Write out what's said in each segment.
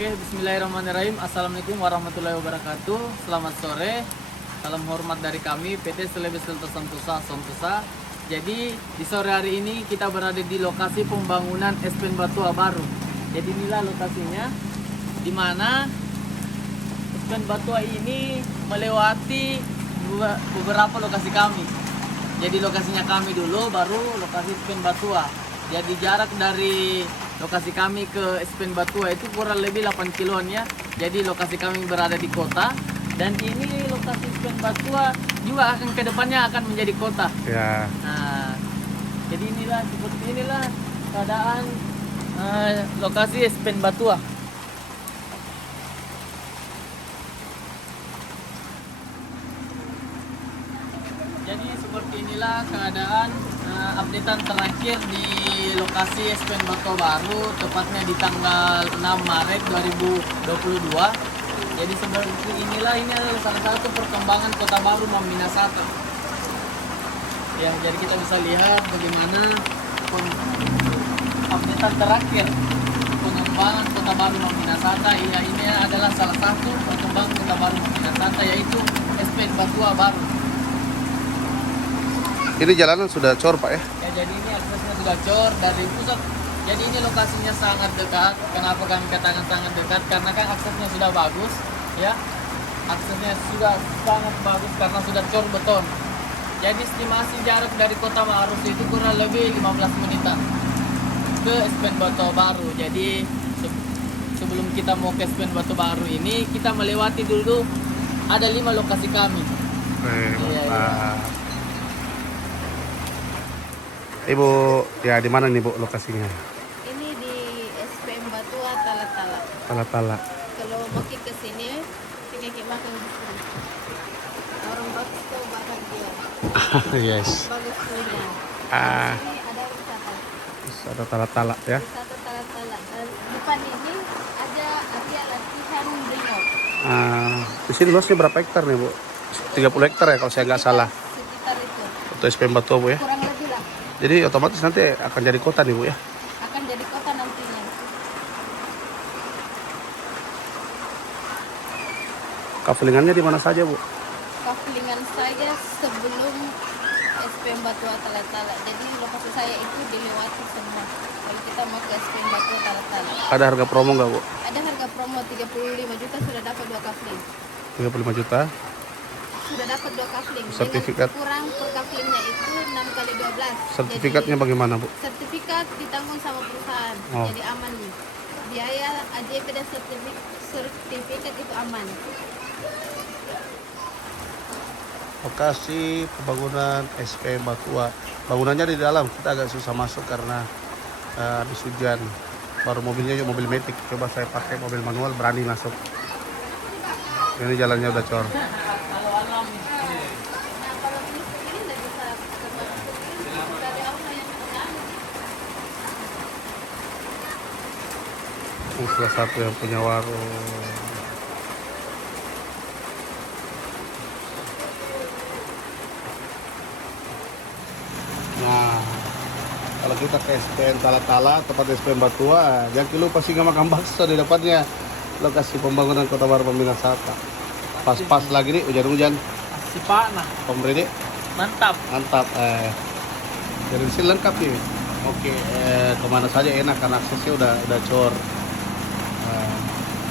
Oke, bismillahirrahmanirrahim. Assalamualaikum warahmatullahi wabarakatuh. Selamat sore. Salam hormat dari kami PT Selebes Delta Santosa Santosa. Jadi di sore hari ini kita berada di lokasi pembangunan SPN Batua baru. Jadi inilah lokasinya, di mana SPN Batua ini melewati beberapa lokasi kami. Jadi lokasinya kami dulu, baru lokasi SPN Batua. Jadi jarak dari lokasi kami ke SPN Batua itu kurang lebih 8 kiloan ya. Jadi lokasi kami berada di kota, dan ini lokasi SPN Batua juga akan kedepannya akan menjadi kota. Ya. Nah, jadi seperti inilah keadaan lokasi SPN Batua. Jadi seperti inilah keadaan updatean terakhir di lokasi SPN Batua baru, tepatnya di tanggal 6 Maret 2022. Jadi seperti inilah, ini adalah salah satu perkembangan kota baru Maminasata. Ya, jadi kita bisa lihat bagaimana updatean terakhir pengembangan kota baru Maminasata. Ya, ini adalah salah satu perkembangan kota baru Maminasata, yaitu SPN Batua baru. Ini jalanan sudah cor Pak ya? Ya, jadi ini aksesnya sudah cor dari pusat. Jadi ini lokasinya sangat dekat. Kenapa kami katakan sangat dekat? Karena kan aksesnya sudah bagus, ya. Aksesnya sudah sangat bagus karena sudah cor beton. Jadi estimasi jarak dari Kota Maros itu kurang lebih 15 menitan ke SPN Batua baru. Jadi sebelum kita mau ke SPN Batua baru ini, kita melewati dulu ada 5 lokasi kami. Iya, iya. Ibu, ya di mana nih Bu lokasinya? Ini di SPN Batua Tala-Tala. Tala-Tala. Kalau makin ke sini, kita makan di sini. Orang bagus tuh bakar dia. Yes. Bagus punya. Ah, Ini ada wisata. terus ada Tala-Tala ya. Wisata Tala-Tala. Dan depan ini ada area latihan remote. Di sini luasnya berapa hektar nih Bu? 30 hektar ya kalau saya nggak salah. Sekitar itu. Untuk SPN Batua Bu ya. Kurang lebih lah. Jadi otomatis nanti akan jadi kota nih Bu ya. Akan jadi kota nantinya. Kavelingannya di mana saja Bu? Kavelingan saya sebelum SPN Batua Tala-Tala. Jadi lokasi saya itu dilewati semua. Kalau kita mau ke SPN Batua Tala-Tala. Ada harga promo nggak Bu? Ada harga promo 35 juta sudah dapat 2 kafling. 35 juta. Sudah dapat 2 kafling. Sertifikat? Dengan kurang per kaflingnya itu 6 kali 12. Sertifikatnya Jadi, bagaimana Bu? sertifikat ditanggung sama perusahaan. Oh. Jadi aman nih. Biaya AJP dan sertifikat itu aman. Lokasi pembangunan SPN Batua. Bangunannya di dalam, kita agak susah masuk karena habis hujan. Baru mobilnya juga mobil metik. Coba saya pakai mobil manual, berani masuk. Ini jalannya udah cor. Kalau alam Nah kalau ini sendiri nggak bisa termasuk ini. Dari Allah yang menang. Ini salah satu yang punya warung. Nah, kalau kita ke SPN Tala-Tala, tempat SPN Batua, jangan lupa singa makan bakso di depannya. Lokasi pembangunan Kota Baru Maminasata. Pas-pas lagi nih hujan-hujan. si panah. Pemerintah Mantap. mantap. Jadi di sini lengkap nih. Oke, kemana saja enak karena aksesnya udah cor.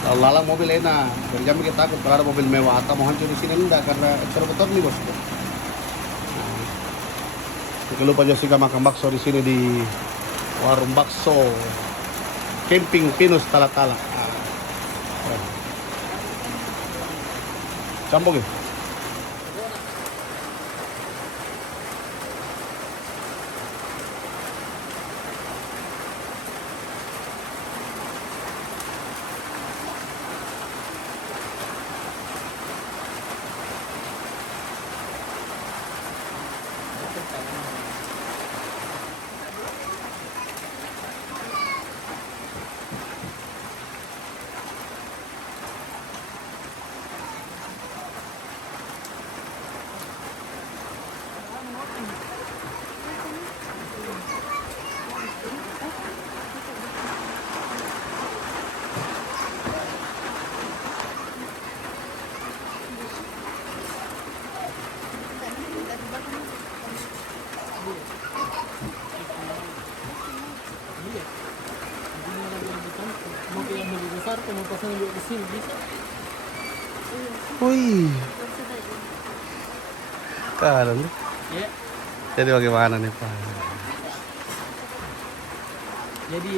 Kalau lalang mobil enak. Dan jangan bikin takut kalau ada mobil mewah atau mau hancur di sini enggak karena cor beton nih bosku. Jangan lupa juga makan bakso di sini di warung bakso Camping Pinus Tala-Tala. Campur ya? besar, mau pasang juga di sini bisa. Wih, keren. Ya. Jadi bagaimana nih Pak? Jadi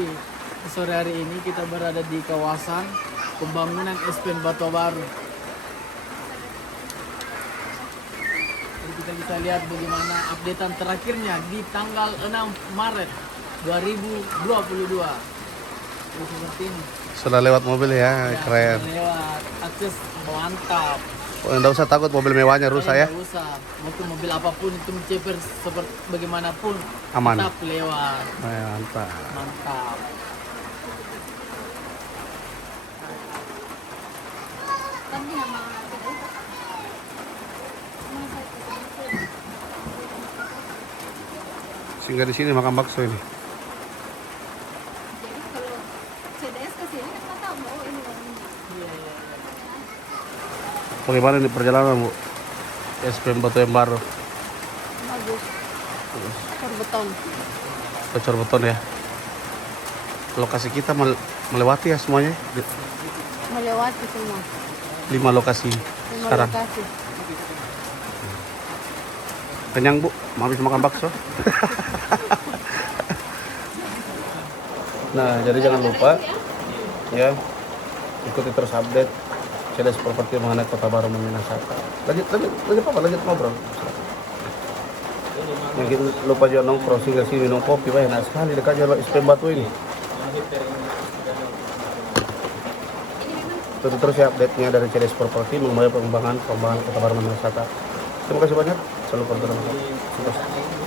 sore hari ini kita berada di kawasan pembangunan SPM Batu Baru. Jadi kita bisa lihat bagaimana updatean terakhirnya di tanggal 6 Maret 2022. Jadi seperti ini. Sudah lewat mobil ya, Ya, keren. sudah lewat, akses mantap. Oh, enggak usah takut mobil mewahnya rusak ya. Nggak usah, mau mobil apapun itu menceper seperti bagaimanapun Aman. tetap lewat. Mantap. Mantap. Tapi nama Singgah di sini makan bakso ini. jadi kalau CDS ke sini kan tahu mau ini warnanya. Bagaimana nih perjalanan Bu? SPM Batu yang baru. Bagus. Beton. Bocor beton ya. Lokasi kita melewati ya semuanya. Melewati semua. 5 lokasi 5 sekarang. lokasi. Kenyang Bu, mau habis makan bakso. Nah, jadi jangan lupa ya ikuti terus update CDS Property mengenai Kota Baru Minasaka. Lanjut apa? Lanjut ngobrol. Mungkin lupa juga nongkrong singgah sini minum kopi, wah enak sekali dekat jalan SPM Batu ini. Ikuti terus ya update-nya dari CDS Property mengenai pengembangan Kota Baru Minasaka. Terima kasih banyak. Selalu berterima kasih.